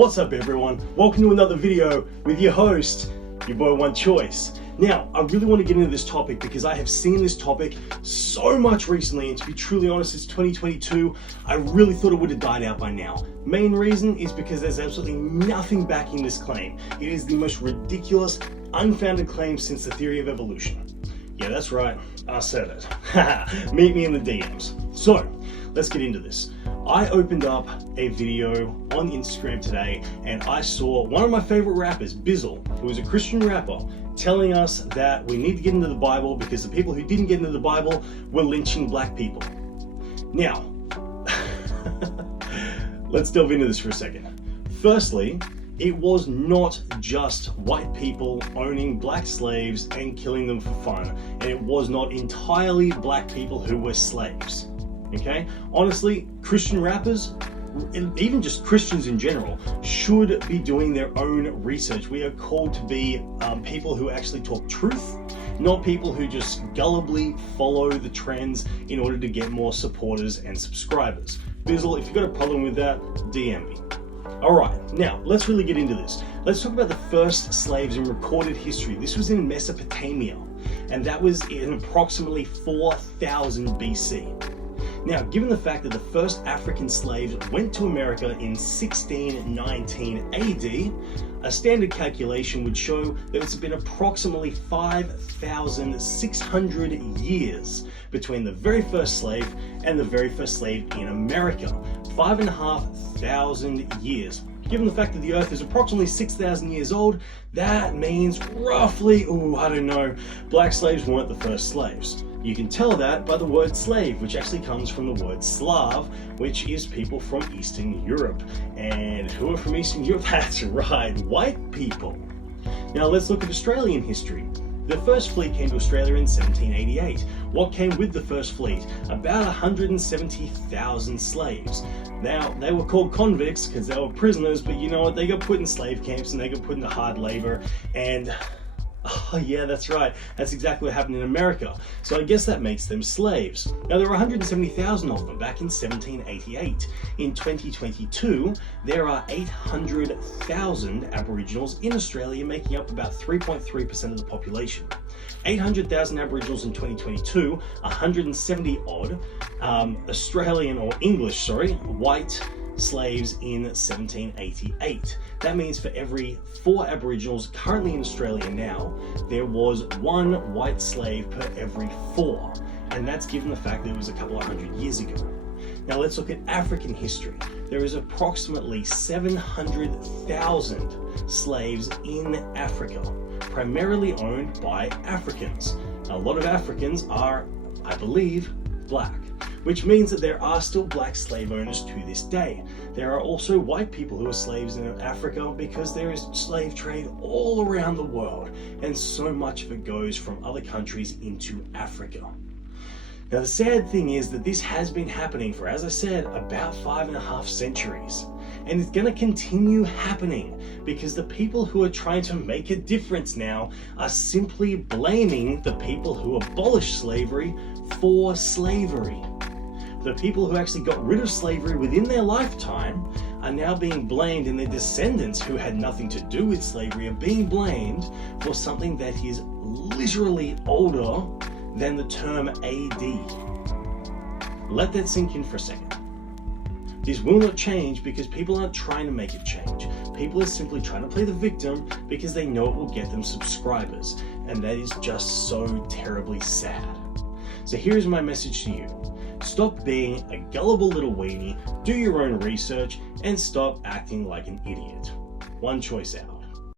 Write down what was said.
What's up everyone? Welcome to another video with your host, your boy One Choice. Now, I really want to get into this topic because I have seen this topic so much recently, and to be truly honest, it's 2022. I really thought it would have died out by now. Main reason is because there's absolutely nothing backing this claim. It is the most ridiculous, unfounded claim since the theory of evolution. Yeah, that's right, I said it. Meet me in the DMs. So, let's get into this. I opened up a video on Instagram today and I saw one of my favorite rappers, Bizzle, who is a Christian rapper, telling us that we need to get into the Bible because the people who didn't get into the Bible were lynching black people. Now, let's delve into this for a second. Firstly, it was not just white people owning black slaves and killing them for fun, and it was not entirely black people who were slaves. Okay? Honestly, Christian rappers, even just Christians in general, should be doing their own research. We are called to be people who actually talk truth, not people who just gullibly follow the trends in order to get more supporters and subscribers. Bizzle, if you've got a problem with that, DM me. Alright, now let's really get into this. Let's talk about the first slaves in recorded history. This was in Mesopotamia, and that was in approximately 4000 BC. Now, given the fact that the first African slaves went to America in 1619 AD, a standard calculation would show that it's been approximately 5,600 years between the very first slave and the very first slave in America. 5,500 years. Given the fact that the Earth is approximately 6,000 years old, that means roughly, black slaves weren't the first slaves. You can tell that by the word slave, which actually comes from the word Slav, which is people from Eastern Europe. And who are from Eastern Europe? That's right, white people. Now let's look at Australian history. The first fleet came to Australia in 1788. What came with the first fleet? About 170,000 slaves. Now, they were called convicts because they were prisoners, but you know what? They got put in slave camps and they got put into hard labor, and oh yeah, that's right. That's exactly what happened in America. So I guess that makes them slaves. Now there were 170,000 of them back in 1788. In 2022, there are 800,000 Aboriginals in Australia, making up about 3.3% of the population. 800,000 Aboriginals in 2022, 170 odd Australian or English, white slaves in 1788. That means for every 4 Aboriginals currently in Australia now, there was 1 white slave per every 4. And that's given the fact that it was a couple of hundred years ago. Now let's look at African history. There is approximately 700,000 slaves in Africa, primarily owned by Africans. A lot of Africans are, I believe, black, which means that there are still black slave owners to this day. There are also white people who are slaves in Africa because there is slave trade all around the world, and so much of it goes from other countries into Africa. Now the sad thing is that this has been happening for, as I said, about 5.5 centuries. And it's going to continue happening because the people who are trying to make a difference now are simply blaming the people who abolished slavery for slavery. The people who actually got rid of slavery within their lifetime are now being blamed, and their descendants who had nothing to do with slavery are being blamed for something that is literally older than the term AD. Let that sink in for a second. This will not change because people aren't trying to make it change. People are simply trying to play the victim because they know it will get them subscribers, and that is just so terribly sad. So here's my message to you. Stop being a gullible little weenie, do your own research, and stop acting like an idiot. One Choice out.